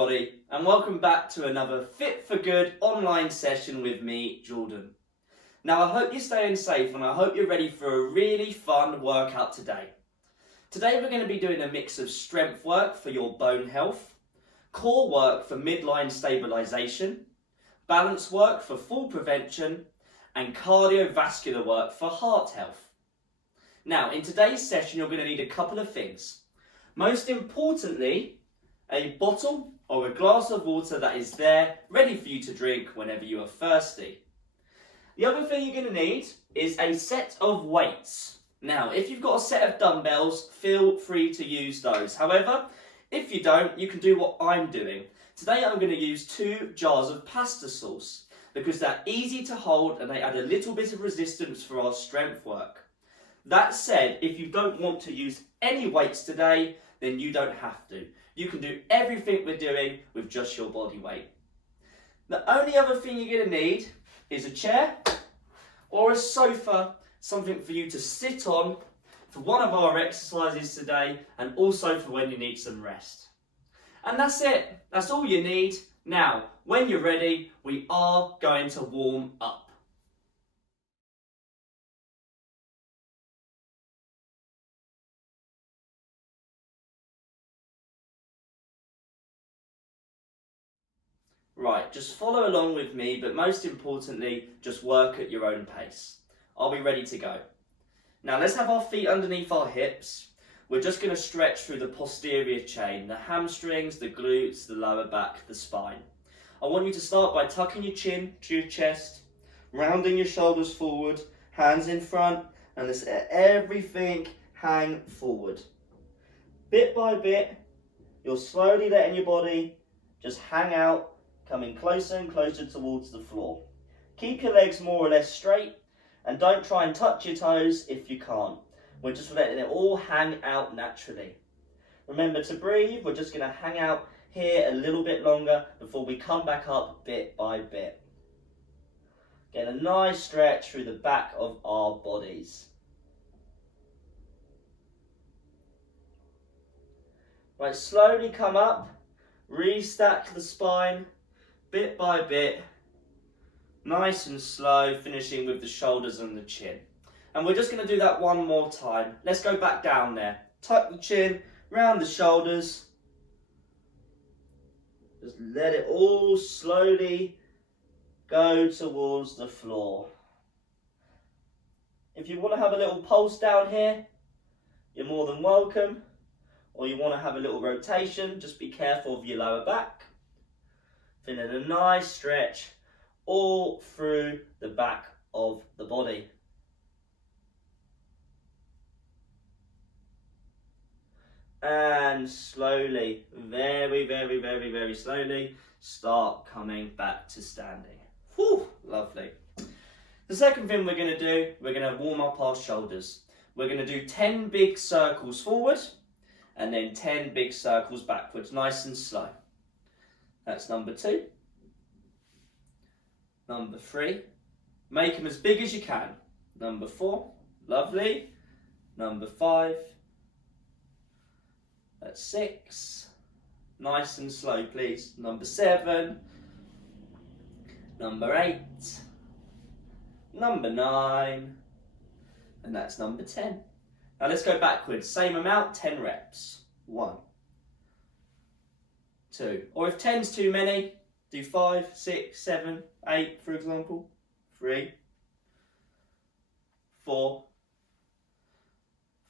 everybody, and welcome back to another Fit for Good online session with me, Jordan. Now, I hope you're staying safe and I hope you're ready for a really fun workout today. Today we're going to be doing a mix of strength work for your bone health, core work for midline stabilisation, balance work for fall prevention, and cardiovascular work for heart health. Now, in today's session you're going to need a couple of things. Most importantly, a bottle or a glass of water that is there, ready for you to drink whenever you are thirsty. The other thing you're going to need is a set of weights. Now, if you've got a set of dumbbells, feel free to use those. However, if you don't, you can do what I'm doing. Today I'm going to use 2 jars of pasta sauce because they're easy to hold and they add a little bit of resistance for our strength work. That said, if you don't want to use any weights today, then you don't have to. You can do everything we're doing with just your body weight. The only other thing you're going to need is a chair or a sofa, something for you to sit on for one of our exercises today and also for when you need some rest. And that's it. That's all you need. Now, when you're ready, we are going to warm up. Right, just follow along with me, but most importantly, just work at your own pace. Are we ready to go? Now let's have our feet underneath our hips. We're just going to stretch through the posterior chain, the hamstrings, the glutes, the lower back, the spine. I want you to start by tucking your chin to your chest, rounding your shoulders forward, hands in front, and let's let everything hang forward. Bit by bit, you're slowly letting your body just hang out, coming closer and closer towards the floor. Keep your legs more or less straight and don't try and touch your toes if you can't. We're just letting it all hang out naturally. Remember to breathe. We're just going to hang out here a little bit longer before we come back up bit by bit. Get a nice stretch through the back of our bodies. Right, slowly come up, restack the spine. Bit by bit, nice and slow, finishing with the shoulders and the chin. And we're just going to do that one more time. Let's go back down there. Tuck the chin, round the shoulders. Just let it all slowly go towards the floor. If you want to have a little pulse down here, you're more than welcome. Or you want to have a little rotation, just be careful of your lower back. Feeling a nice stretch all through the back of the body. And slowly, very slowly, start coming back to standing. Whew, lovely. The second thing we're going to do, we're going to warm up our shoulders. We're going to do 10 big circles forward and then 10 big circles backwards, nice and slow. That's number 2. Number 3. Make them as big as you can. Number 4. Lovely. Number 5. That's 6. Nice and slow, please. Number 7. Number 8. Number 9. And that's number 10. Now let's go backwards. Same amount, 10 reps. 1. 2. Or if 10's too many, do 5, 6, 7, 8 for example. 3, 4,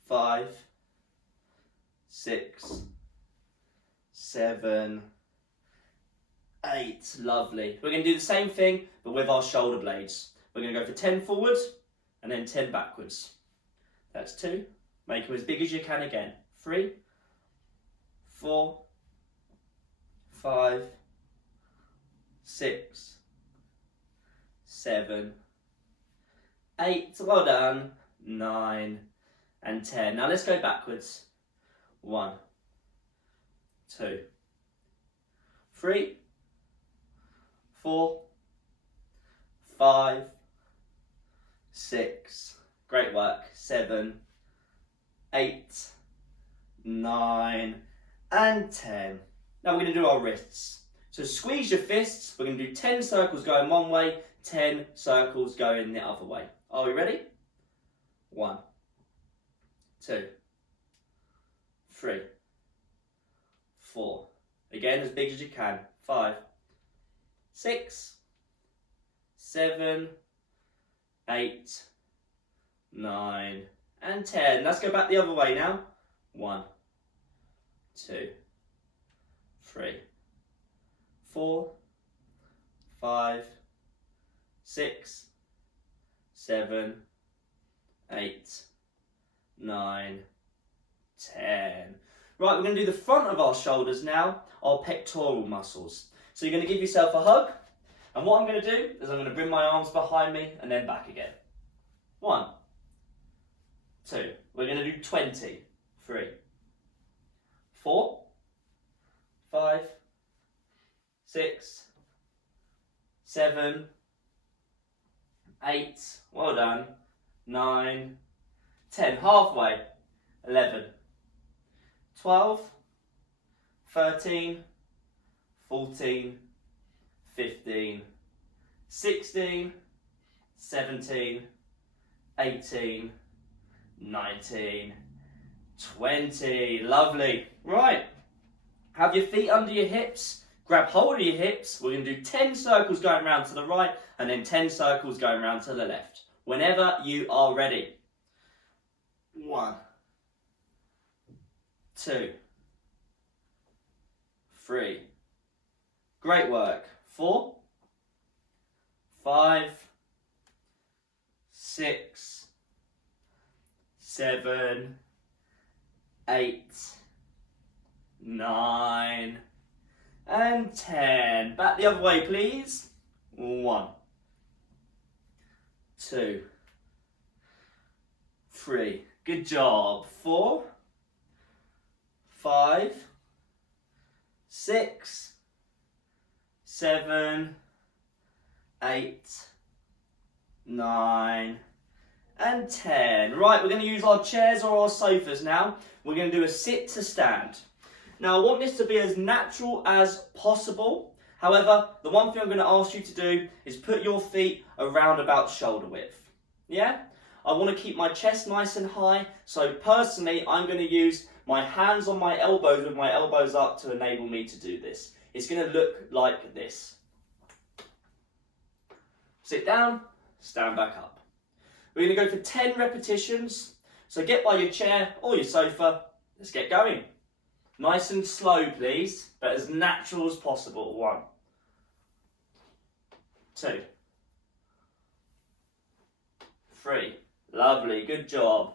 5, 6, 7, 8. Lovely. We're going to do the same thing but with our shoulder blades. We're going to go for 10 forwards and then 10 backwards. That's 2. Make them as big as you can again. 3, 4, 5, 6, 7, 8, well done, 9 and 10. Now let's go backwards. 1, 2, 3, 4, 5, 6, great work, 7, 8, 9 and 10. Now we're going to do our wrists. So squeeze your fists. We're going to do 10 circles going one way, 10 circles going the other way. Are we ready? 1, 2, 3, 4. Again, as big as you can. 5, 6, 7, 8, 9, and 10. Let's go back the other way now. 1, 2, 3, 4, 5, 6, 7, 8, 9, 10. Right, we're going to do the front of our shoulders now, our pectoral muscles. So you're going to give yourself a hug, and what I'm going to do is I'm going to bring my arms behind me and then back again. 1, 2. We're going to do 20. 3, 4, 5, 6, 7, 8, well done, 9, 10, halfway, 11, 12, 13, 14, 15, 16, 17, 18, 19, 20. Lovely. Right. Have your feet under your hips. Grab hold of your hips. We're going to do 10 circles going round to the right and then 10 circles going round to the left. Whenever you are ready. 1, 2, 3. Great work. 4, 5, 6, 7, 8, 9, and 10. Back the other way, please. 1, 2, 3. Good job. 4, 5, 6, 7, 8, 9, and 10. Right, we're going to use our chairs or our sofas now. We're going to do a sit to stand. Now, I want this to be as natural as possible. However, the one thing I'm going to ask you to do is put your feet around about shoulder width. Yeah? I want to keep my chest nice and high. So personally, I'm going to use my hands on my elbows with my elbows up to enable me to do this. It's going to look like this. Sit down, stand back up. We're going to go for 10 repetitions. So get by your chair or your sofa. Let's get going. Nice and slow, please, but as natural as possible. 1, 2, 3. Lovely, good job.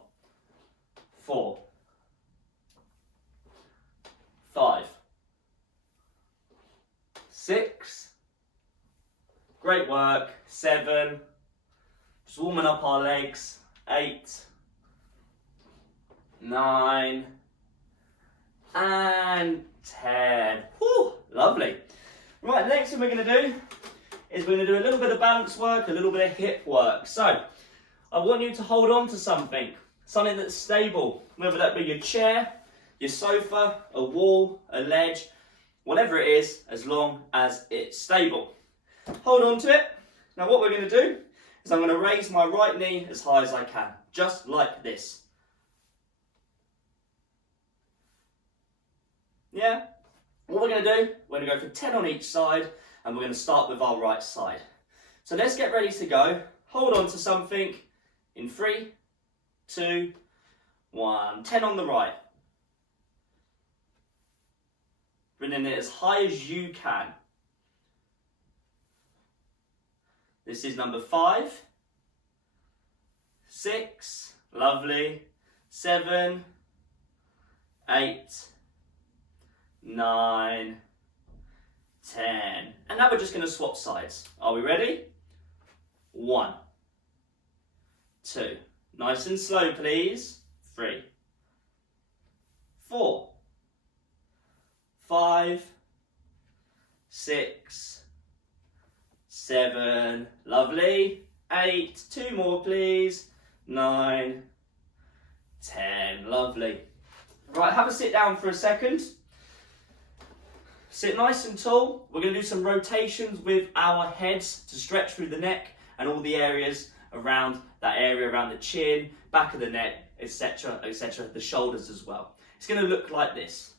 4, 5, 6. Great work. 7. Just warming up our legs. 8, 9, and 10. Whew, lovely. Right, next thing we're going to do is we're going to do a little bit of balance work, a little bit of hip work. So, I want you to hold on to something that's stable, whether that be your chair, your sofa, a wall, a ledge, whatever it is, as long as it's stable. Hold on to it. Now what we're going to do is I'm going to raise my right knee as high as I can, just like this. Yeah? What we're going to do, we're going to go for 10 on each side, and we're going to start with our right side. So let's get ready to go. Hold on to something in 3, 2, 1. 10 on the right. Bringing it as high as you can. This is number 5, 6, lovely, 7, 8, 9, 10. And now we're just going to swap sides. Are we ready? 1, 2. Nice and slow, please. 3, 4, 5, 6, 7, lovely, 8, 2 more please, 9, 10, lovely. Right, have a sit down for a second. Sit nice and tall. We're going to do some rotations with our heads to stretch through the neck and all the areas around that area, around the chin, back of the neck, etc., etc., the shoulders as well. It's going to look like this.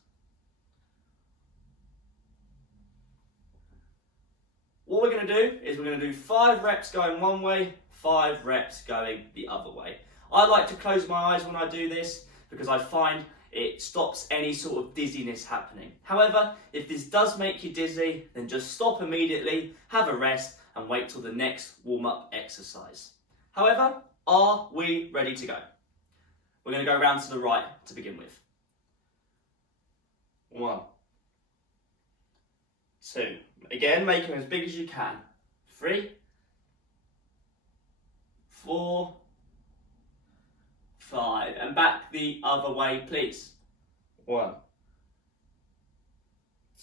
What we're going to do is we're going to do 5 reps going one way, 5 reps going the other way. I like to close my eyes when I do this because I find it stops any sort of dizziness happening. However, if this does make you dizzy, then just stop immediately, have a rest, and wait till the next warm-up exercise. However, are we ready to go? We're going to go around to the right to begin with. 1, 2. Again, make them as big as you can. 3, 4, 5. And back the other way, please. 1,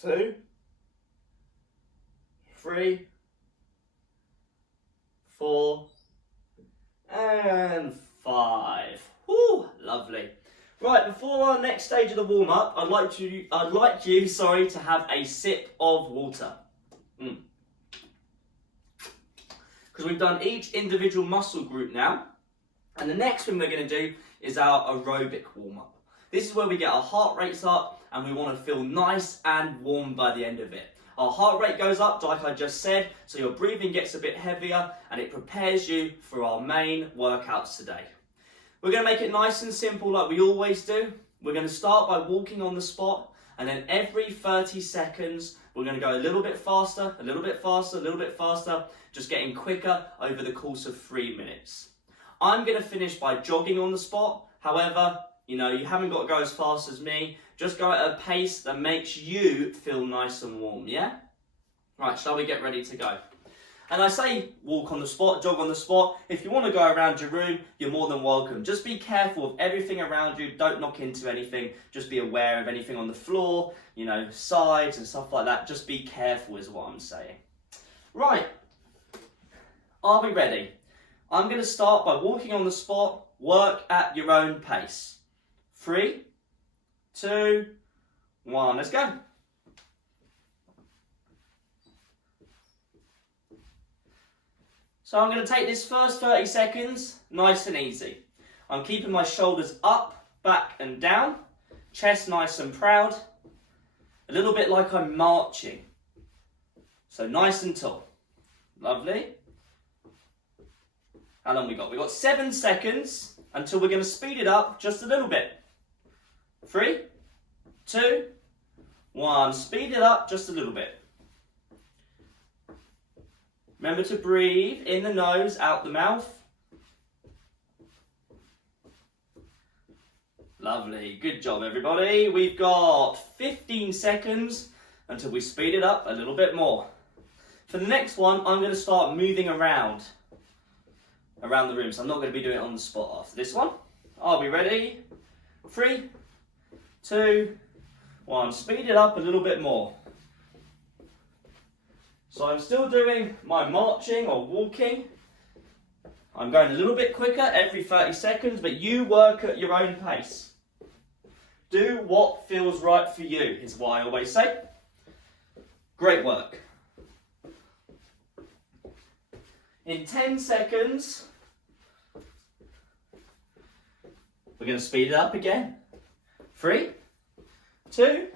2, 3, 4, and 5. Woo, lovely. Right, before our next stage of the warm-up, I'd like you to have a sip of water. Because we've done each individual muscle group now, and the next thing we're going to do is our aerobic warm-up. This is where we get our heart rates up and we want to feel nice and warm by the end of it. Our heart rate goes up, like I just said, so your breathing gets a bit heavier and it prepares you for our main workouts today. We're going to make it nice and simple like we always do. We're going to start by walking on the spot, and then every 30 seconds we're going to go a little bit faster, a little bit faster, a little bit faster, just getting quicker over the course of 3 minutes. I'm going to finish by jogging on the spot. However, you haven't got to go as fast as me. Just go at a pace that makes you feel nice and warm, yeah? Right, shall we get ready to go? And I say walk on the spot, jog on the spot. If you want to go around your room, you're more than welcome. Just be careful of everything around you. Don't knock into anything. Just be aware of anything on the floor, sides and stuff like that. Just be careful is what I'm saying. Right, are we ready? I'm going to start by walking on the spot. Work at your own pace. 3, 2, 1, let's go. So I'm going to take this first 30 seconds nice and easy. I'm keeping my shoulders up, back and down, chest nice and proud, a little bit like I'm marching. So nice and tall. Lovely. How long we got? We've got 7 seconds until we're going to speed it up just a little bit. 3, 2, 1. Speed it up just a little bit. Remember to breathe in the nose, out the mouth. Lovely. Good job, everybody. We've got 15 seconds until we speed it up a little bit more. For the next one, I'm going to start moving around the room. So I'm not going to be doing it on the spot after this one. Are we ready? 3, 2, 1. Speed it up a little bit more. So I'm still doing my marching or walking. I'm going a little bit quicker every 30 seconds, but you work at your own pace. Do what feels right for you, is what I always say. Great work. In 10 seconds, we're going to speed it up again. 3, 2,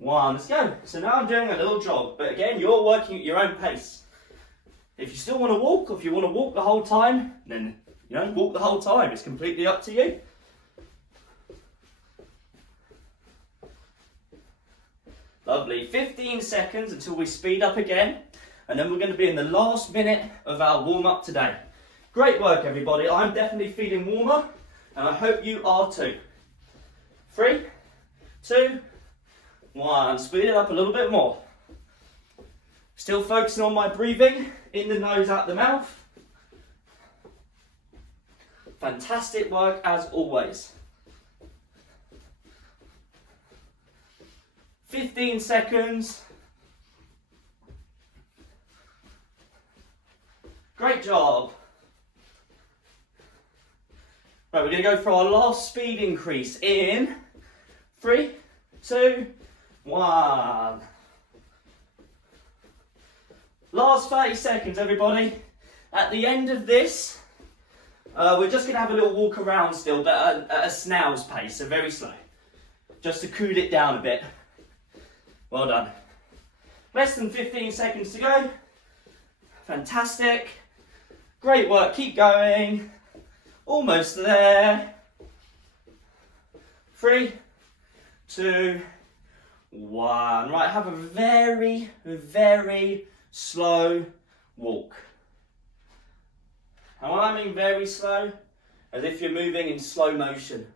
1, let's go. So now I'm doing a little jog, but again, you're working at your own pace. If you still want to walk, or if you want to walk the whole time, then, walk the whole time. It's completely up to you. Lovely. 15 seconds until we speed up again, and then we're going to be in the last minute of our warm-up today. Great work, everybody. I'm definitely feeling warmer, and I hope you are too. 3, 2, 1. Speed it up a little bit more. Still focusing on my breathing, in the nose, out the mouth. Fantastic work as always. 15 seconds. Great job. Right, we're going to go for our last speed increase in 3, 2, 1. Last 30 seconds, everybody. At the end of this, we're just going to have a little walk around still, but at a snail's pace, so very slow. Just to cool it down a bit. Well done. Less than 15 seconds to go. Fantastic. Great work, keep going. Almost there. 3, 2, 1. Right, have a very, very slow walk. And when I mean very slow, as if you're moving in slow motion.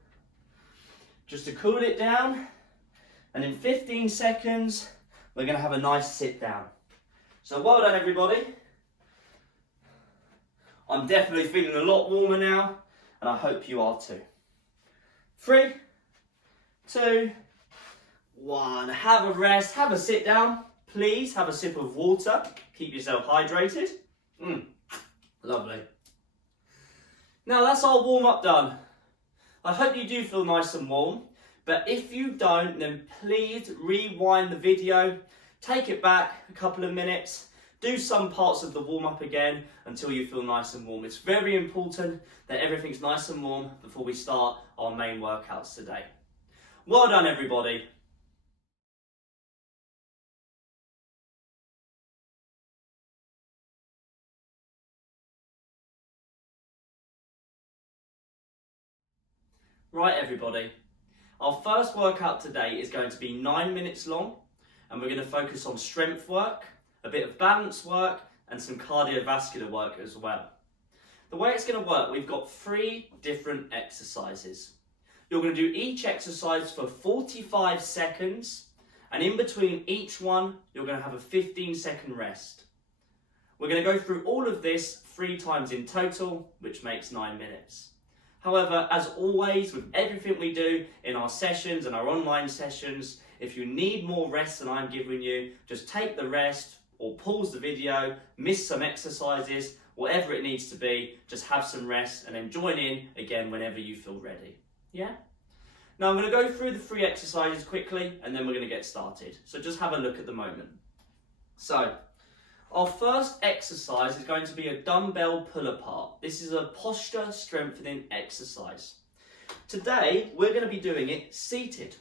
Just to cool it down, and in 15 seconds, we're going to have a nice sit down. So well done, everybody. I'm definitely feeling a lot warmer now, and I hope you are too. 3, 2, 1. Have a rest, have a sit down. Please have a sip of water. Keep yourself hydrated. Lovely. Now that's our warm up done. I hope you do feel nice and warm, but if you don't, then please rewind the video, take it back a couple of minutes, do some parts of the warm up again until you feel nice and warm. It's very important that everything's nice and warm before we start our main workouts today. Well done, everybody. Right, everybody, our first workout today is going to be 9 minutes long, and we're going to focus on strength work, a bit of balance work, and some cardiovascular work as well. The way it's going to work, we've got 3 different exercises. You're going to do each exercise for 45 seconds, and in between each one, you're going to have a 15-second rest. We're going to go through all of this 3 times in total, which makes 9 minutes. However, as always, with everything we do in our sessions and our online sessions, if you need more rest than I'm giving you, just take the rest or pause the video, miss some exercises, whatever it needs to be, just have some rest and then join in again whenever you feel ready. Yeah? Now I'm going to go through the 3 exercises quickly and then we're going to get started. So just have a look at the moment. So, our first exercise is going to be a dumbbell pull apart. This is a posture strengthening exercise. Today, we're going to be doing it seated.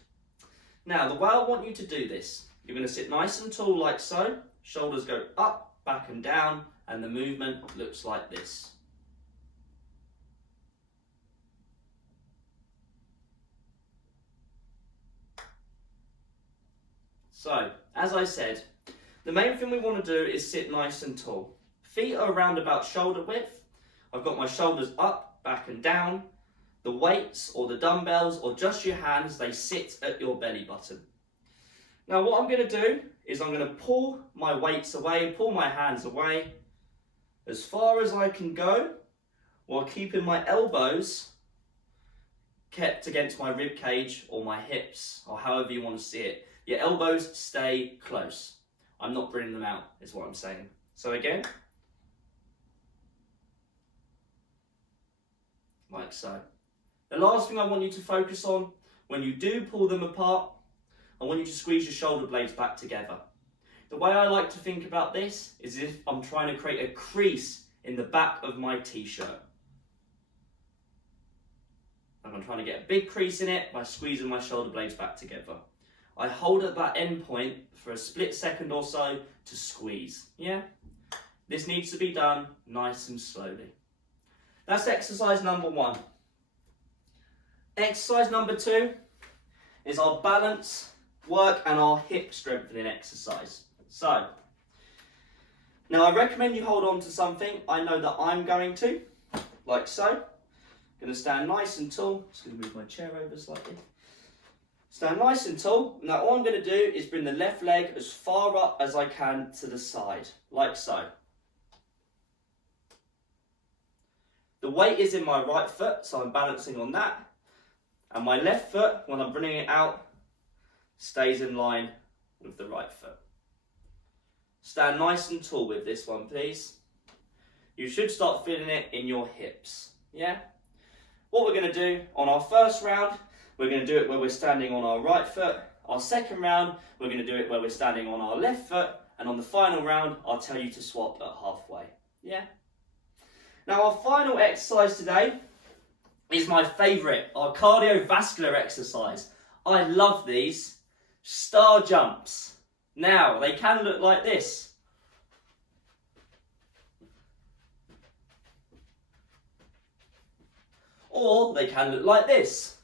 Now, the way I want you to do this, you're going to sit nice and tall like so, shoulders go up, back and down, and the movement looks like this. So, as I said, the main thing we want to do is sit nice and tall. Feet are around about shoulder width. I've got my shoulders up, back and down. The weights or the dumbbells or just your hands, they sit at your belly button. Now what I'm going to do is I'm going to pull my weights away, pull my hands away as far as I can go while keeping my elbows kept against my rib cage or my hips or however you want to see it. Your elbows stay close. I'm not bringing them out, is what I'm saying. So again, like so. The last thing I want you to focus on, when you do pull them apart, I want you to squeeze your shoulder blades back together. The way I like to think about this is if I'm trying to create a crease in the back of my t-shirt. And I'm trying to get a big crease in it by squeezing my shoulder blades back together. I hold at that end point for a split second or so to squeeze, yeah? This needs to be done nice and slowly. That's exercise number 1. Exercise number 2 is our balance work and our hip strengthening exercise. So, now I recommend you hold on to something. I know that I'm going to, like so. Going to stand nice and tall. Just going to move my chair over slightly. Stand nice and tall. Now all I'm going to do is bring the left leg as far up as I can to the side, like so. The weight is in my right foot, so I'm balancing on that. And my left foot, when I'm bringing it out, stays in line with the right foot. Stand nice and tall with this one, please. You should start feeling it in your hips, yeah? What we're going to do on our first round, we're going to do it where we're standing on our right foot, Our second round, we're going to do it where we're standing on our left foot, and on the final round, I'll tell you to swap at halfway. Yeah? Now our final exercise today is my favourite, our cardiovascular exercise. I love these. Star jumps. Now, they can look like this. Or they can look like this.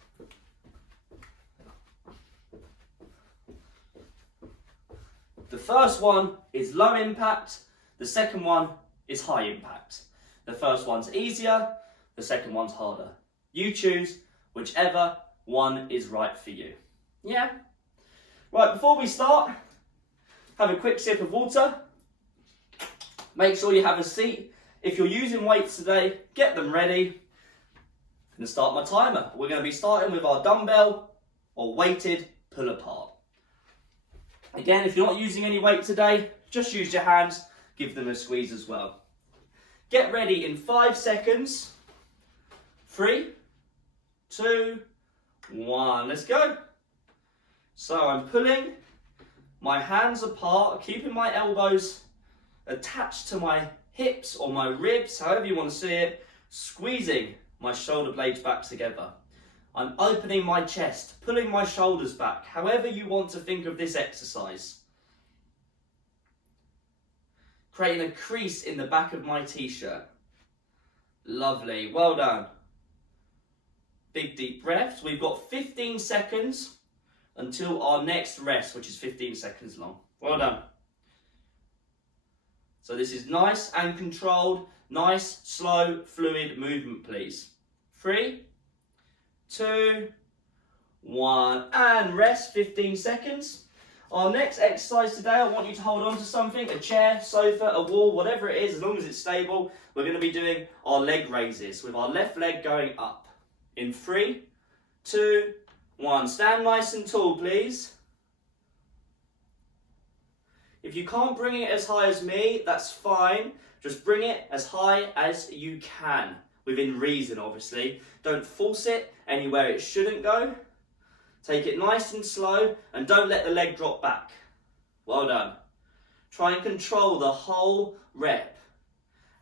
The first one is low impact, the second one is high impact. The first one's easier, the second one's harder. You choose whichever one is right for you. Yeah? Right, before we start, have a quick sip of water. Make sure you have a seat. If you're using weights today, get them ready. I'm going to start my timer. We're going to be starting with our dumbbell or weighted pull apart. Again, if you're not using any weight today, just use your hands, give them a squeeze as well. Get ready in 5 seconds. 3, 2, 1, let's go. So I'm pulling my hands apart, keeping my elbows attached to my hips or my ribs, however you want to see it, squeezing my shoulder blades back together. I'm opening my chest, pulling my shoulders back, however you want to think of this exercise. Creating a crease in the back of my t-shirt. Lovely, well done. Big deep breaths. We've got 15 seconds until our next rest, which is 15 seconds long. Well done. So this is nice and controlled, nice, slow, fluid movement, please. 3, 2, 1, and rest, 15 seconds. Our next exercise today, I want you to hold on to something, a chair, sofa, a wall, whatever it is, as long as it's stable. We're going to be doing our leg raises with our left leg going up. In 3, 2, 1. Stand nice and tall, please. If you can't bring it as high as me, that's fine. Just bring it as high as you can, within reason, obviously. Don't force it anywhere it shouldn't go. Take it nice and slow, and don't let the leg drop back. Well done. Try and control the whole rep.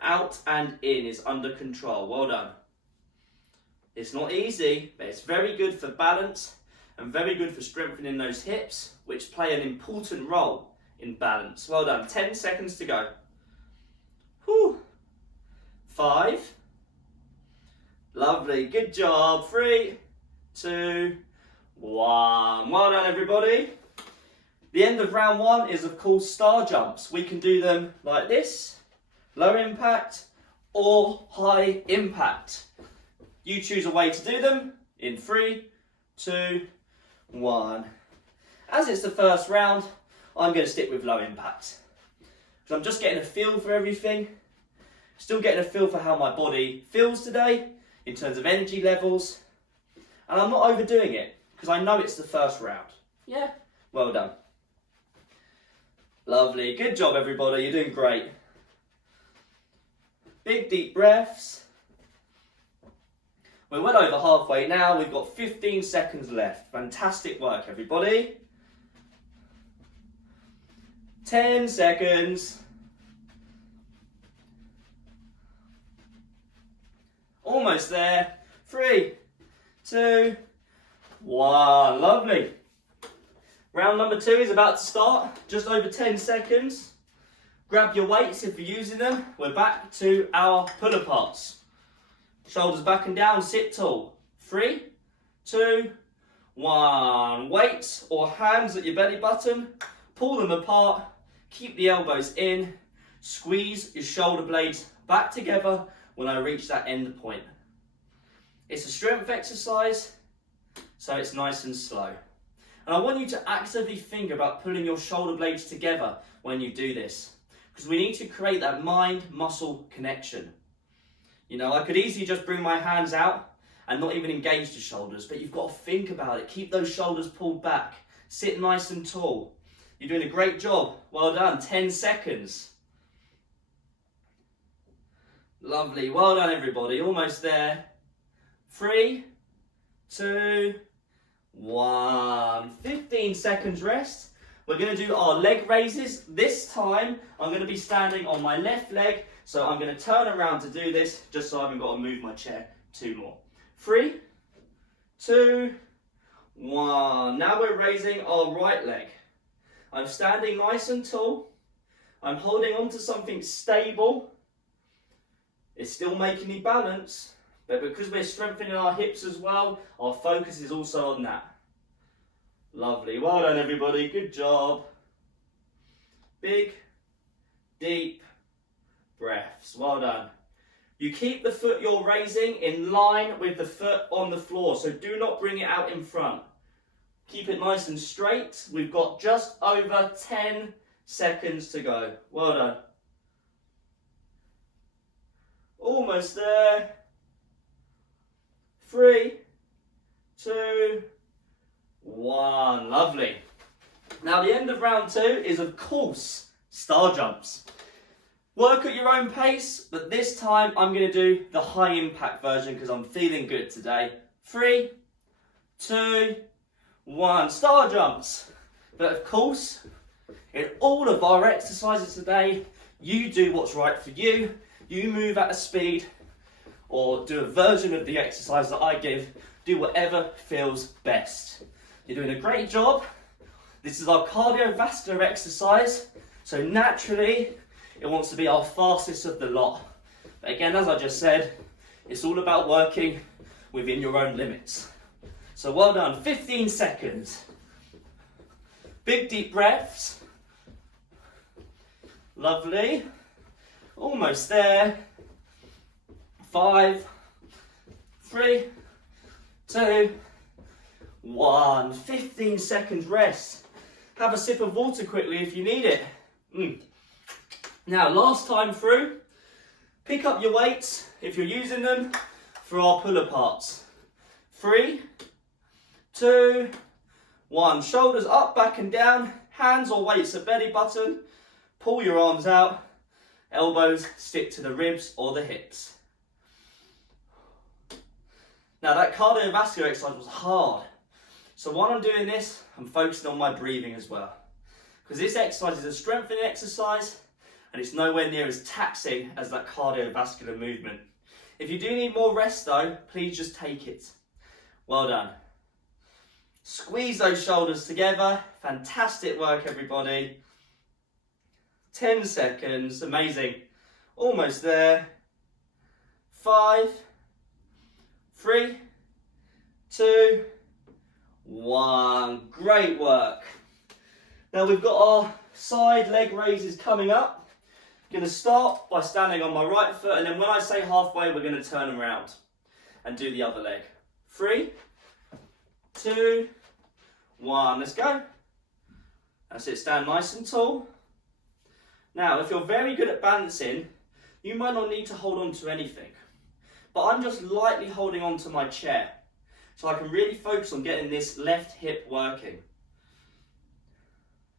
Out and in is under control. Well done. It's not easy, but it's very good for balance and very good for strengthening those hips, which play an important role in balance. Well done. 10 seconds to go. Whew. 5. Lovely. Good job. 3, 2, 1. Well done, everybody. The end of round 1 is, of course, star jumps. We can do them like this, low impact or high impact. You choose a way to do them in 3, 2, 1. As it's the first round, I'm going to stick with low impact. Because I'm just getting a feel for everything. Still getting a feel for how my body feels today in terms of energy levels. And I'm not overdoing it because I know it's the first round. Yeah, well done. Lovely. Good job, everybody. You're doing great. Big deep breaths. We're well over halfway now. We've got 15 seconds left. Fantastic work, everybody. 10 seconds. Almost there. 3, 2, 1. Lovely. Round number 2 is about to start. Just over 10 seconds. Grab your weights if you're using them. We're back to our pull-aparts. Shoulders back and down, sit tall. 3, 2, 1. Weights or hands at your belly button. Pull them apart. Keep the elbows in. Squeeze your shoulder blades back together when I reach that end point. It's a strength exercise, so it's nice and slow. And I want you to actively think about pulling your shoulder blades together when you do this, because we need to create that mind-muscle connection. You know, I could easily just bring my hands out and not even engage the shoulders, but you've got to think about it. Keep those shoulders pulled back. Sit nice and tall. You're doing a great job. Well done. 10 seconds. Lovely. Well done, everybody. Almost there. 3, 2, 1. 15 seconds rest. We're going to do our leg raises. This time, I'm going to be standing on my left leg. So I'm going to turn around to do this, just so I haven't got to move my chair 2 more. 3, 2, 1. Now we're raising our right leg. I'm standing nice and tall. I'm holding on to something stable. It's still making me balance, but because we're strengthening our hips as well, our focus is also on that. Lovely. Well done, everybody. Good job. Big, deep breaths. Well done. You keep the foot you're raising in line with the foot on the floor, so do not bring it out in front. Keep it nice and straight. We've got just over 10 seconds to go. Well done. Almost there. 3, 2, 1. Lovely. Now the end of round 2 is, of course, star jumps. Work at your own pace, but this time I'm going to do the high impact version because I'm feeling good today. 3, 2, 1. Star jumps. But of course, in all of our exercises today, you do what's right for you. You move at a speed or do a version of the exercise that I give. Do whatever feels best. You're doing a great job. This is our cardiovascular exercise, so naturally it wants to be our fastest of the lot. But again, as I just said, it's all about working within your own limits. So well done, 15 seconds. Big deep breaths. Lovely. Almost there. 5, 3, 2, 1. 15 seconds rest. Have a sip of water quickly if you need it. Now, last time through, pick up your weights if you're using them for our pull-aparts. 3, 2, 1. Shoulders up, back and down. Hands or weights at belly button. Pull your arms out. Elbows stick to the ribs or the hips. Now that cardiovascular exercise was hard. So while I'm doing this, I'm focusing on my breathing as well. Because this exercise is a strengthening exercise and it's nowhere near as taxing as that cardiovascular movement. If you do need more rest though, please just take it. Well done. Squeeze those shoulders together. Fantastic work, everybody. 10 seconds, amazing. Almost there. 5, 3, 2, 1. Great work. Now we've got our side leg raises coming up. Going to start by standing on my right foot, and then when I say halfway, we're going to turn around and do the other leg. 3, 2, 1. Let's go. That's it. Stand nice and tall. Now, if you're very good at balancing, you might not need to hold on to anything. But I'm just lightly holding on to my chair, so I can really focus on getting this left hip working.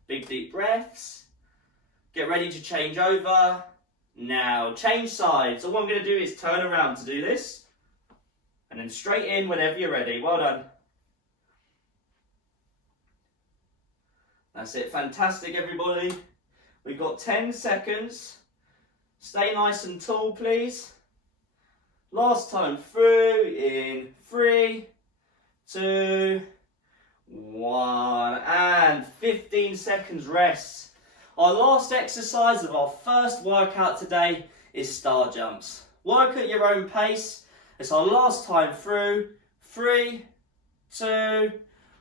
Big deep breaths. Get ready to change over. Now, change sides. All I'm going to do is turn around to do this, and then straight in whenever you're ready. Well done. That's it. Fantastic, everybody. We've got 10 seconds. Stay nice and tall, please. Last time through in 3, 2, 1. And 15 seconds rest. Our last exercise of our first workout today is star jumps. Work at your own pace. It's our last time through. 3, 2,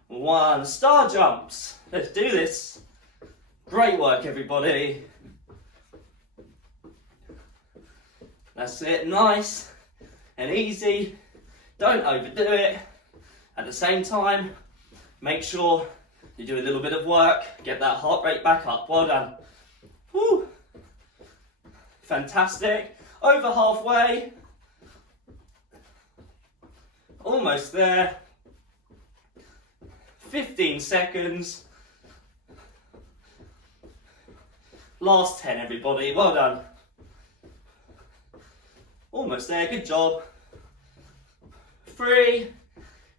1. Star jumps. Let's do this. Great work, everybody. That's it. Nice and easy. Don't overdo it. At the same time, make sure you do a little bit of work. Get that heart rate back up. Well done. Woo. Fantastic. Over halfway. Almost there. 15 seconds. Last 10, everybody. Well done. Almost there. Good job. 3,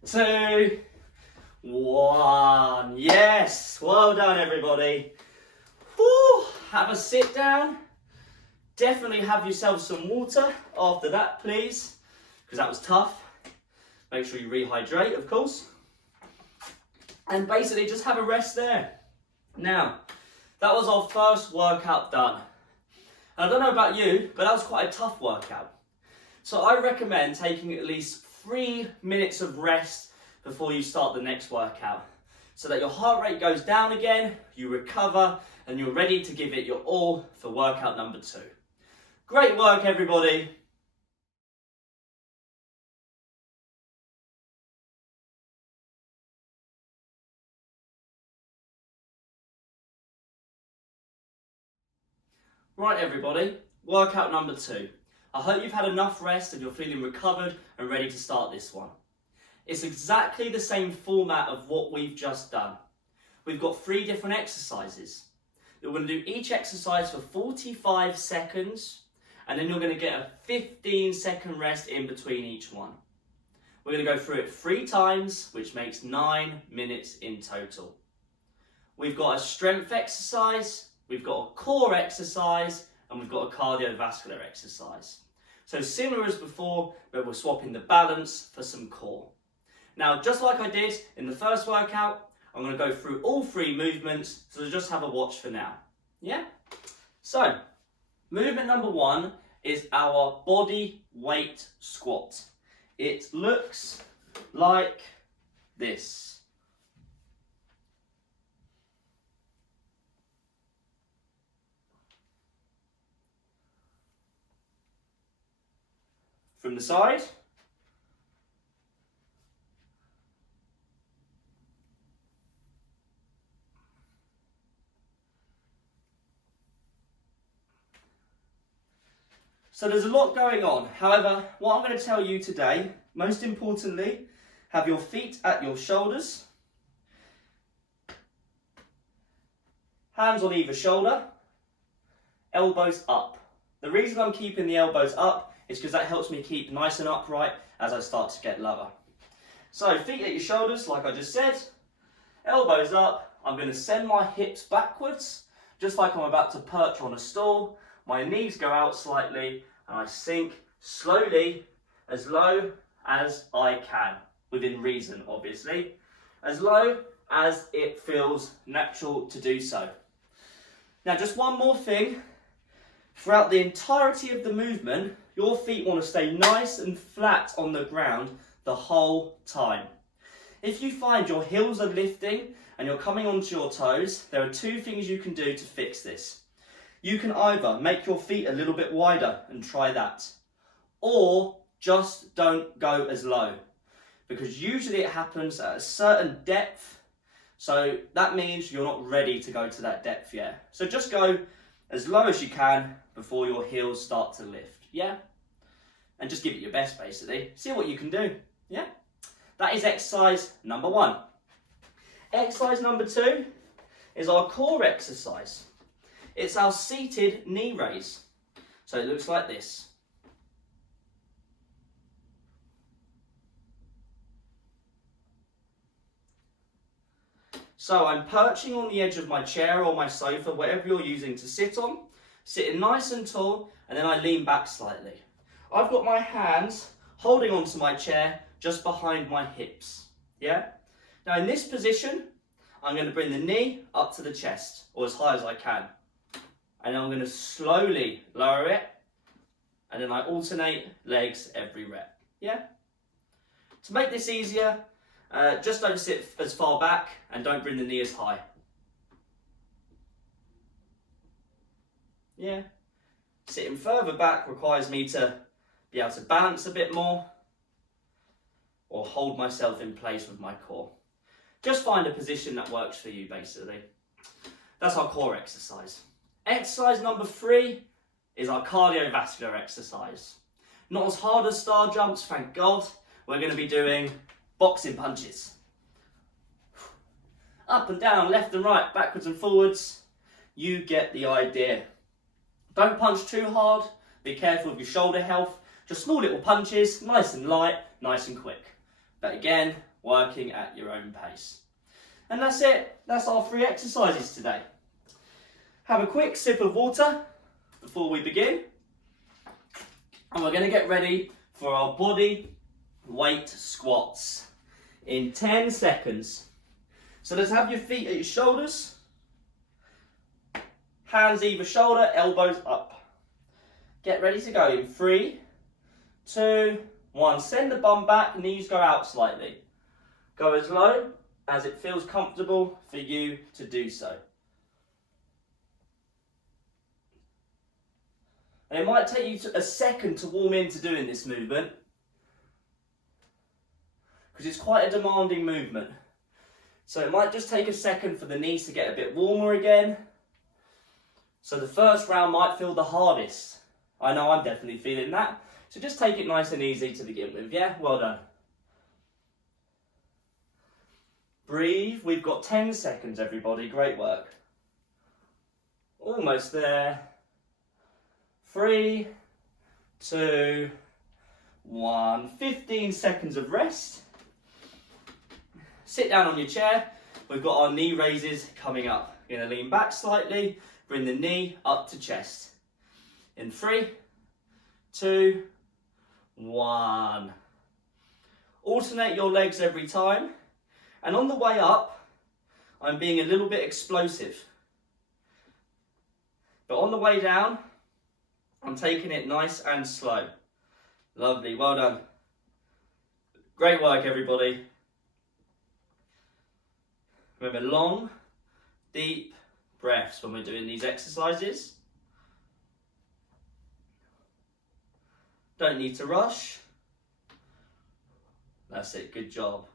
2, 1. Yes, well done everybody. Woo. Have a sit down. Definitely have yourself some water after that, please, because that was tough. Make sure you rehydrate, of course. And basically just have a rest there. Now, that was our first workout done. And I don't know about you, but that was quite a tough workout. So I recommend taking at least 3 minutes of rest before you start the next workout, so that your heart rate goes down again, you recover, and you're ready to give it your all for workout number 2. Great work, everybody. Right, everybody, workout number 2. I hope you've had enough rest and you're feeling recovered and ready to start this one. It's exactly the same format of what we've just done. We've got 3 different exercises. You're going to do each exercise for 45 seconds, and then you're going to get a 15-second rest in between each one. We're going to go through it 3 times, which makes 9 minutes in total. We've got a strength exercise, we've got a core exercise, and we've got a cardiovascular exercise. So similar as before, but we're swapping the balance for some core. Now, just like I did in the first workout, I'm going to go through all 3 movements, so just have a watch for now. Yeah? So, movement number 1 is our body weight squat. It looks like this. From the side. So there's a lot going on. However, what I'm going to tell you today, most importantly, have your feet at your shoulders, hands on either shoulder, elbows up. The reason I'm keeping the elbows up is because that helps me keep nice and upright as I start to get lower. So feet at your shoulders, like I just said, elbows up. I'm going to send my hips backwards, just like I'm about to perch on a stool. My knees go out slightly and I sink slowly as low as I can, within reason obviously, as low as it feels natural to do so. Now just one more thing, throughout the entirety of the movement, your feet want to stay nice and flat on the ground the whole time. If you find your heels are lifting and you're coming onto your toes, there are 2 things you can do to fix this. You can either make your feet a little bit wider and try that, or just don't go as low, because usually it happens at a certain depth, so that means you're not ready to go to that depth yet. So just go as low as you can before your heels start to lift, yeah? And just give it your best basically. See what you can do, yeah? That is exercise number 1. Exercise number 2 is our core exercise. It's our seated knee raise. So it looks like this. So I'm perching on the edge of my chair or my sofa, whatever you're using to sit on, sitting nice and tall, and then I lean back slightly. I've got my hands holding onto my chair just behind my hips, yeah? Now in this position, I'm going to bring the knee up to the chest, or as high as I can. And then I'm going to slowly lower it, and then I alternate legs every rep, yeah? To make this easier, just don't sit as far back and don't bring the knee as high. Yeah? Sitting further back requires me to be able to balance a bit more or hold myself in place with my core. Just find a position that works for you basically. That's our core exercise. Exercise number 3 is our cardiovascular exercise. Not as hard as star jumps, thank God. We're going to be doing boxing punches. Up and down, left and right, backwards and forwards. You get the idea. Don't punch too hard. Be careful of your shoulder health. Just small little punches, nice and light, nice and quick. But again, working at your own pace. And that's it. That's our 3 exercises today. Have a quick sip of water before we begin. And we're going to get ready for our body weight squats in 10 seconds. So let's have your feet at your shoulders. Hands either shoulder, elbows up. Get ready to go in 3, 2, 1. Send the bum back, knees go out slightly. Go as low as it feels comfortable for you to do so. And it might take you a second to warm into doing this movement, because it's quite a demanding movement. So it might just take a second for the knees to get a bit warmer again. So the first round might feel the hardest. I know I'm definitely feeling that. So just take it nice and easy to begin with, yeah? Well done. Breathe. We've got 10 seconds, everybody. Great work. Almost there. 3, 2, 1. 15 seconds of rest. Sit down on your chair. We've got our knee raises coming up. You're going to lean back slightly. Bring the knee up to chest. In 3, 2, 1. Alternate your legs every time. And on the way up, I'm being a little bit explosive. But on the way down, I'm taking it nice and slow. Lovely, well done. Great work, everybody. Remember, long, deep breaths when we're doing these exercises. Don't need to rush. That's it, good job.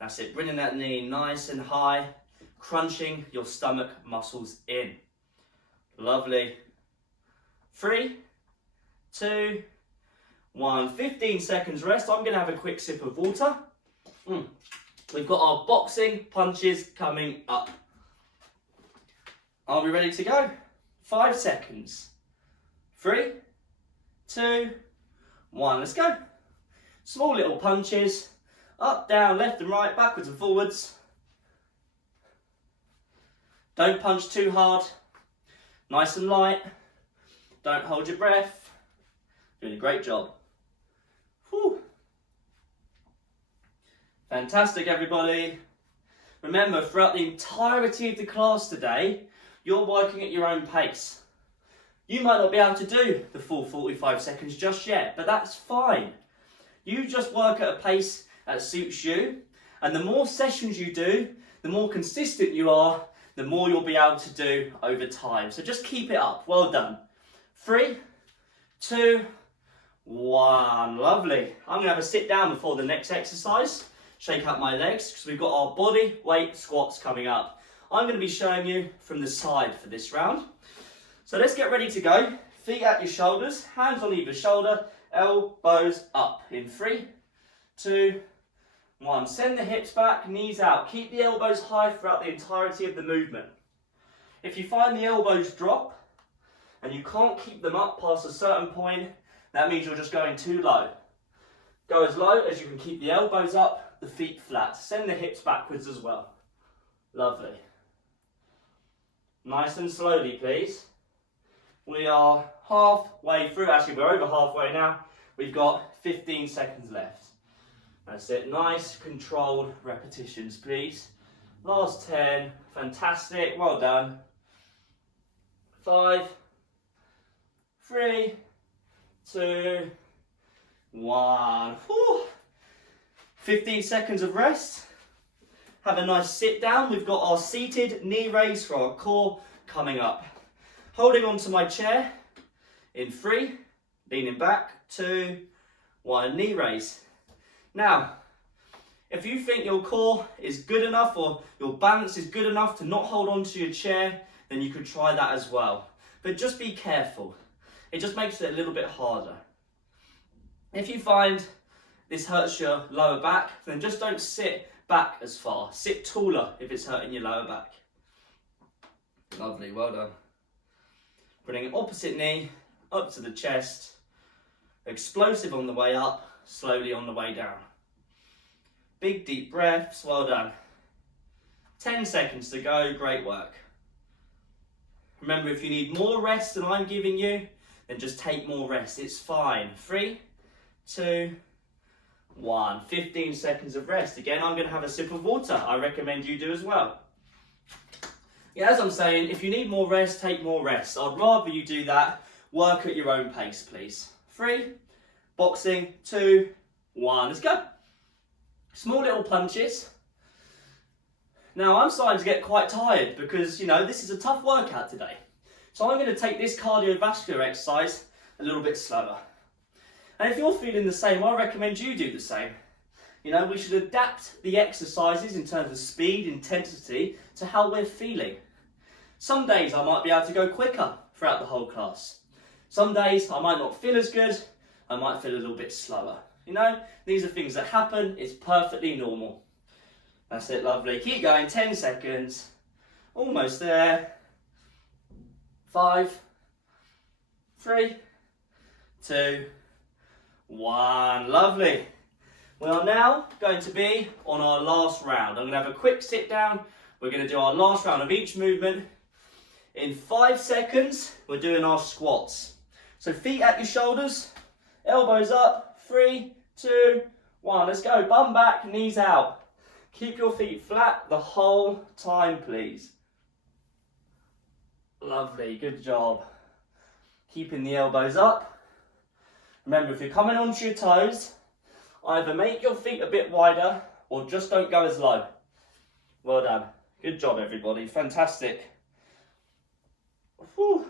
That's it, bringing that knee nice and high, crunching your stomach muscles in. Lovely. 3, 2, 1. 15 seconds rest. I'm going to have a quick sip of water. We've got our boxing punches coming up. Are we ready to go? 5 seconds. 3, 2, 1. Let's go. Small little punches. Up, down, left and right, backwards and forwards. Don't punch too hard. Nice and light. Don't hold your breath. Doing a great job. Whew. Fantastic, everybody. Remember, throughout the entirety of the class today, you're working at your own pace. You might not be able to do the full 45 seconds just yet, but that's fine. You just work at a pace that suits you, and the more sessions you do, the more consistent you are, the more you'll be able to do over time. So just keep it up. Well done. 3, 2, 1. Lovely. I'm going to have a sit down before the next exercise. Shake out my legs because we've got our body weight squats coming up. I'm going to be showing you from the side for this round. So let's get ready to go. Feet at your shoulders, hands on either shoulder, elbows up. In 3, 2, 1. Send the hips back, knees out. Keep the elbows high throughout the entirety of the movement. If you find the elbows drop and you can't keep them up past a certain point, that means you're just going too low. Go as low as you can keep the elbows up, the feet flat. Send the hips backwards as well. Lovely. Nice and slowly, please. We are halfway through. Actually, we're over halfway now. We've got 15 seconds left. That's it. Nice, controlled repetitions, please. Last 10. Fantastic. Well done. 5, 3, 2, 1. Whew. 15 seconds of rest. Have a nice sit down. We've got our seated knee raise for our core coming up. Holding onto my chair in 3, leaning back, 2, 1, knee raise. Now, if you think your core is good enough or your balance is good enough to not hold onto your chair, then you could try that as well. But just be careful. It just makes it a little bit harder. If you find this hurts your lower back, then just don't sit back as far. Sit taller if it's hurting your lower back. Lovely, well done. Bringing opposite knee up to the chest. Explosive on the way up, slowly on the way down. Big deep breaths, well done. 10 seconds to go, great work. Remember, if you need more rest than I'm giving you, then just take more rest, it's fine. 3, 2, 1. 15 seconds of rest. Again, I'm going to have a sip of water. I recommend you do as well. Yeah, as I'm saying, if you need more rest, take more rest. I'd rather you do that. Work at your own pace, please. 3, boxing, 2, 1. Let's go. Small little punches. Now, I'm starting to get quite tired because, this is a tough workout today. So I'm going to take this cardiovascular exercise a little bit slower. And if you're feeling the same, I recommend you do the same. We should adapt the exercises in terms of speed, intensity, to how we're feeling. Some days I might be able to go quicker throughout the whole class. Some days I might not feel as good, I might feel a little bit slower. These are things that happen, it's perfectly normal. That's it, lovely. Keep going, 10 seconds. Almost there. 5, 3, 2, 1. Lovely. We are now going to be on our last round. I'm going to have a quick sit down. We're going to do our last round of each movement. In 5 seconds, we're doing our squats. So feet at your shoulders, elbows up. 3, 2, 1. Let's go. Bum back, knees out. Keep your feet flat the whole time, please. Lovely, good job. Keeping the elbows up. Remember, if you're coming onto your toes, either make your feet a bit wider or just don't go as low. Well done. Good job, everybody. Fantastic. Whew.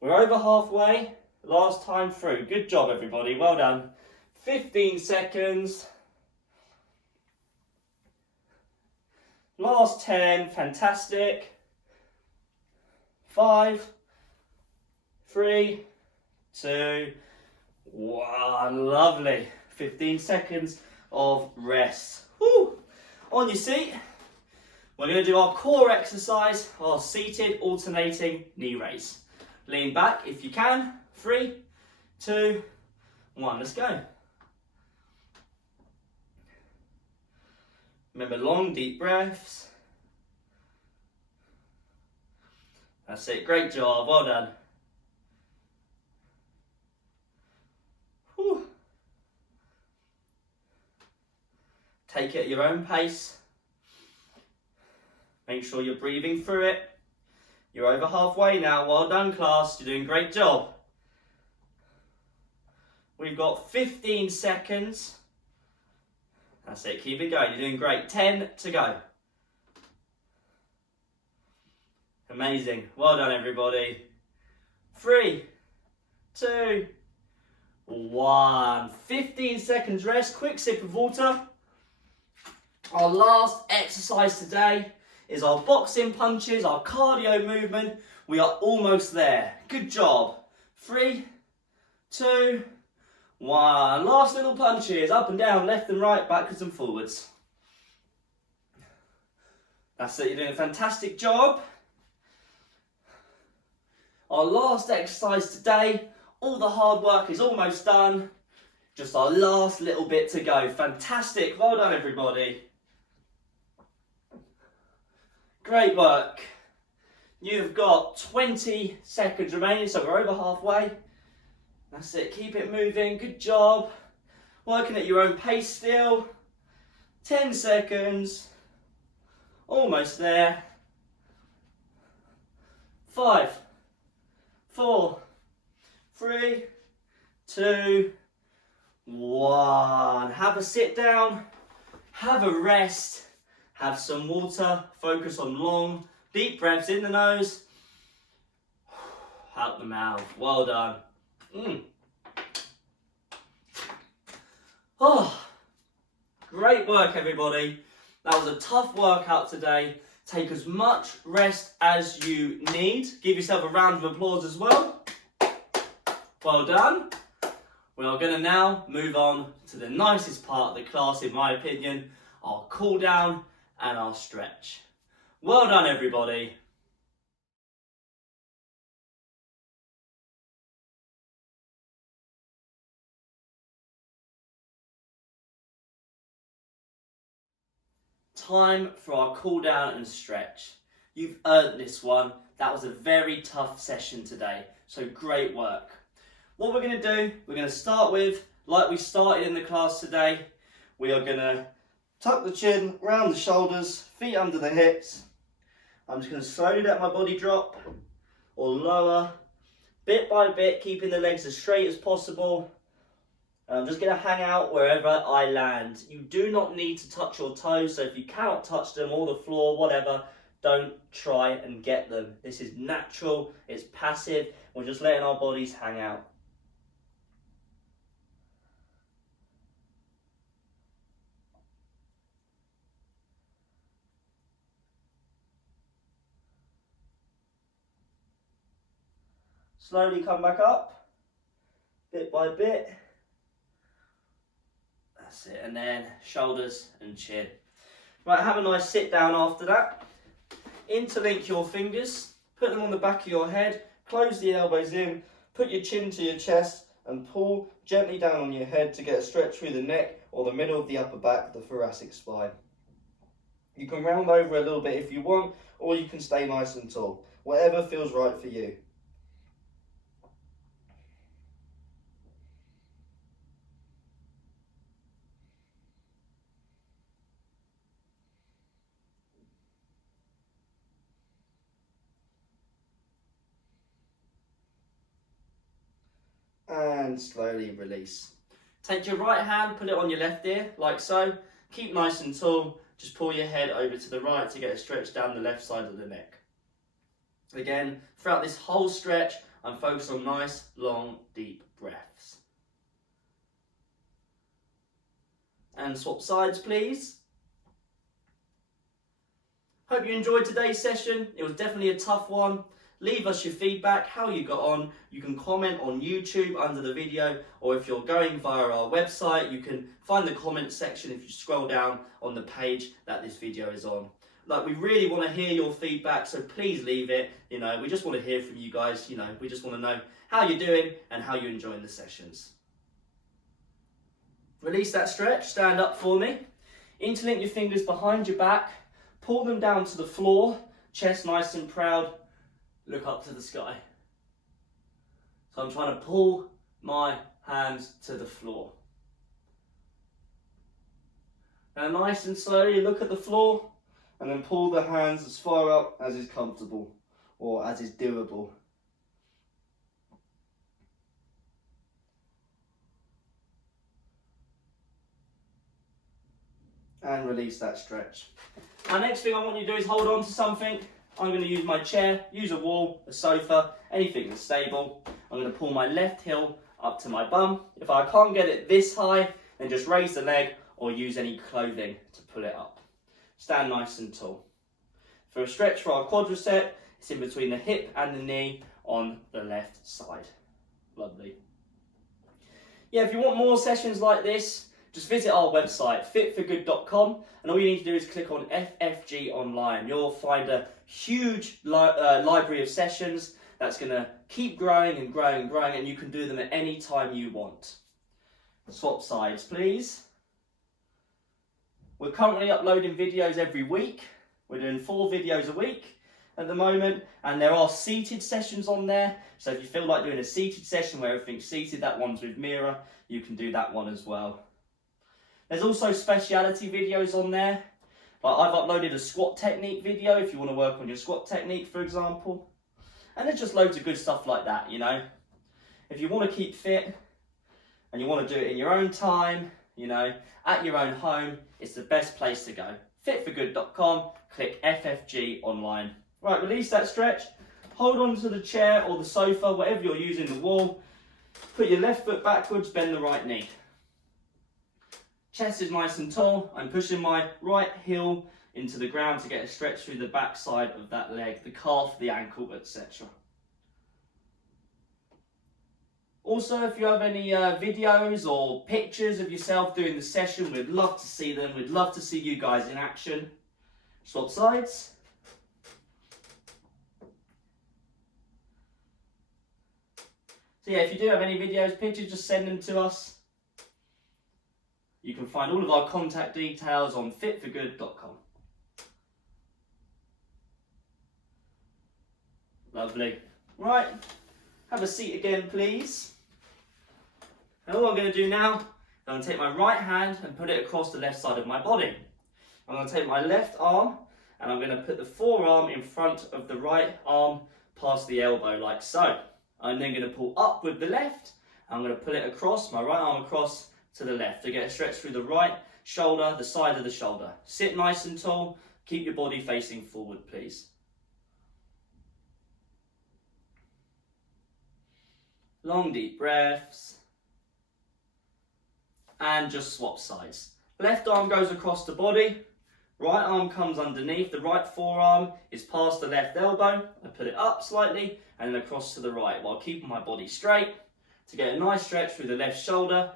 We're over halfway. Last time through. Good job, everybody. Well done. 15 seconds. Last 10. Fantastic. 5, 3, 2, 1. Lovely. 15 seconds of rest. Woo. On your seat, we're going to do our core exercise, our seated alternating knee raise. Lean back if you can. 3, 2, 1. Let's go. Remember, long, deep breaths. That's it. Great job. Well done. Whew. Take it at your own pace. Make sure you're breathing through it. You're over halfway now. Well done, class. You're doing a great job. We've got 15 seconds. That's it. Keep it going. You're doing great. 10 to go. Amazing. Well done, everybody. 3, 2, 1. 15 seconds rest. Quick sip of water. Our last exercise today is our boxing punches, our cardio movement. We are almost there. Good job. 3, 2, 1. Last little punches. Up and down, left and right, backwards and forwards. That's it. You're doing a fantastic job. Our last exercise today. All the hard work is almost done. Just our last little bit to go. Fantastic. Well done, everybody. Great work. You've got 20 seconds remaining, so we're over halfway. That's it. Keep it moving. Good job. Working at your own pace still. 10 seconds. Almost there. 5, 4, 3, 2, 1. Have a sit down. Have a rest. Have some water. Focus on long, deep breaths in the nose. Out the mouth. Well done. Oh, great work, everybody. That was a tough workout today. Take as much rest as you need. Give yourself a round of applause as well. Well done. We are going to now move on to the nicest part of the class, in my opinion, our cool down and our stretch. Well done, everybody. time for our cool down and stretch. You've earned this one. That was a very tough session today, so great work. What we're going to do, we're going to start with, like we started in the class today, we are going to tuck the chin, round the shoulders, feet under the hips. I'm just going to slowly let my body drop or lower, bit by bit, keeping the legs as straight as possible. And I'm just going to hang out wherever I land. You do not need to touch your toes, so if you cannot touch them or the floor, whatever, don't try and get them. This is natural, it's passive, we're just letting our bodies hang out. Slowly come back up, bit by bit. That's it, and then shoulders and chin. Right, have a nice sit down after that. Interlink your fingers, put them on the back of your head, close the elbows in, put your chin to your chest and pull gently down on your head to get a stretch through the neck or the middle of the upper back, the thoracic spine. You can round over a little bit if you want, or you can stay nice and tall, whatever feels right for you. And slowly release. Take your right hand, put it on your left ear, like so. Keep nice and tall. Just pull your head over to the right to get a stretch down the left side of the neck. Again, throughout this whole stretch, I'm focused on nice, long, deep breaths. And swap sides, please. Hope you enjoyed today's session. It was definitely a tough one. Leave us your feedback, how you got on. You can comment on YouTube under the video, or if you're going via our website, you can find the comment section if you scroll down on the page that this video is on. Like, we really want to hear your feedback, so please leave it. You know, we just want to hear from you guys. You know, we just want to know how you're doing and how you're enjoying the sessions. Release that stretch, stand up for me. Interlink your fingers behind your back, pull them down to the floor, chest nice and proud. Look up to the sky. So I'm trying to pull my hands to the floor. Now nice and slowly look at the floor and then pull the hands as far up as is comfortable or as is doable. And release that stretch. Now next thing I want you to do is hold on to something. I'm going to use my chair, use a wall, a sofa, anything that's stable. I'm going to pull my left heel up to my bum. If I can't get it this high, then just raise the leg or use any clothing to pull it up. Stand nice and tall. For a stretch for our quadricep, it's in between the hip and the knee on the left side. Lovely. Yeah, if you want more sessions like this, just visit our website, fitforgood.com, and all you need to do is click on FFG Online. You'll find a huge library of sessions that's going to keep growing and growing and growing, and you can do them at any time you want. Swap sides, please. We're currently uploading videos every week. We're doing 4 videos a week at the moment, and there are seated sessions on there. So if you feel like doing a seated session where everything's seated, that one's with mirror, you can do that one as well. There's also speciality videos on there. Like, I've uploaded a squat technique video if you want to work on your squat technique, for example. And there's just loads of good stuff like that, you know. If you want to keep fit and you want to do it in your own time, you know, at your own home, it's the best place to go. Fitforgood.com, click FFG Online. Right, release that stretch. Hold on to the chair or the sofa, whatever you're using, the wall. Put your left foot backwards, bend the right knee. Chest is nice and tall. I'm pushing my right heel into the ground to get a stretch through the back side of that leg, the calf, the ankle, etc. Also, if you have any videos or pictures of yourself doing the session, we'd love to see them. We'd love to see you guys in action. Swap sides. So yeah, if you do have any videos, pictures, just send them to us. You can find all of our contact details on fitforgood.com. Lovely. Right, have a seat again, please. And all I'm going to do now, I'm going to take my right hand and put it across the left side of my body. I'm going to take my left arm and I'm going to put the forearm in front of the right arm past the elbow like so. I'm then going to pull up with the left. I'm going to pull it across, my right arm across to the left to get a stretch through the right shoulder, the side of the shoulder. Sit nice and tall. Keep your body facing forward, please. Long deep breaths. And just swap sides. Left arm goes across the body. Right arm comes underneath. The right forearm is past the left elbow. I put it up slightly and then across to the right while keeping my body straight to get a nice stretch through the left shoulder,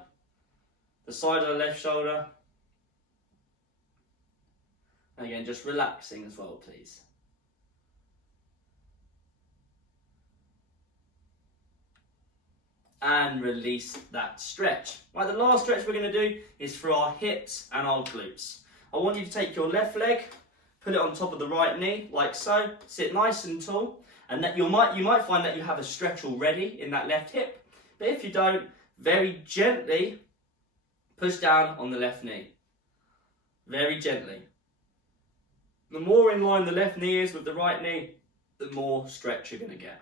the side of the left shoulder. And again, just relaxing as well, please. And release that stretch. Right, the last stretch we're going to do is for our hips and our glutes. I want you to take your left leg, put it on top of the right knee, like so. Sit nice and tall, and that you might find that you have a stretch already in that left hip. But if you don't, very gently push down on the left knee. Very gently. The more in line the left knee is with the right knee, the more stretch you're going to get.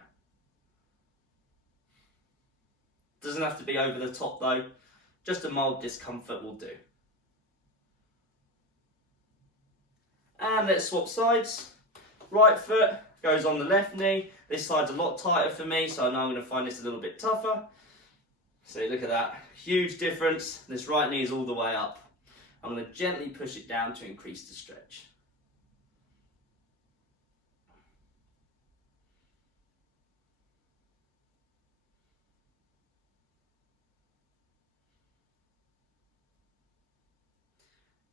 Doesn't have to be over the top though, just a mild discomfort will do. And let's swap sides. Right foot goes on the left knee. This side's a lot tighter for me, so I know I'm going to find this a little bit tougher. So look at that, huge difference. This right knee is all the way up. I'm going to gently push it down to increase the stretch.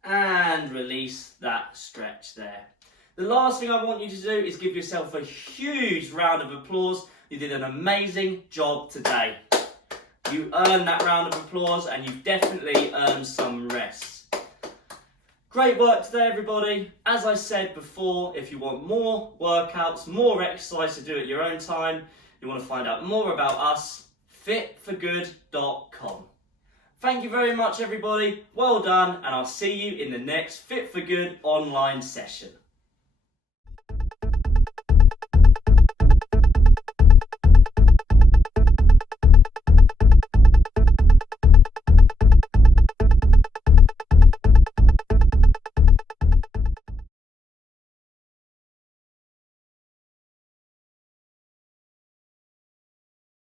And release that stretch there. The last thing I want you to do is give yourself a huge round of applause. You did an amazing job today. You earned that round of applause and you've definitely earned some rest. Great work today, everybody. As I said before, if you want more workouts, more exercise to do at your own time, you want to find out more about us, fitforgood.com. Thank you very much, everybody. Well done, and I'll see you in the next Fit for Good online session.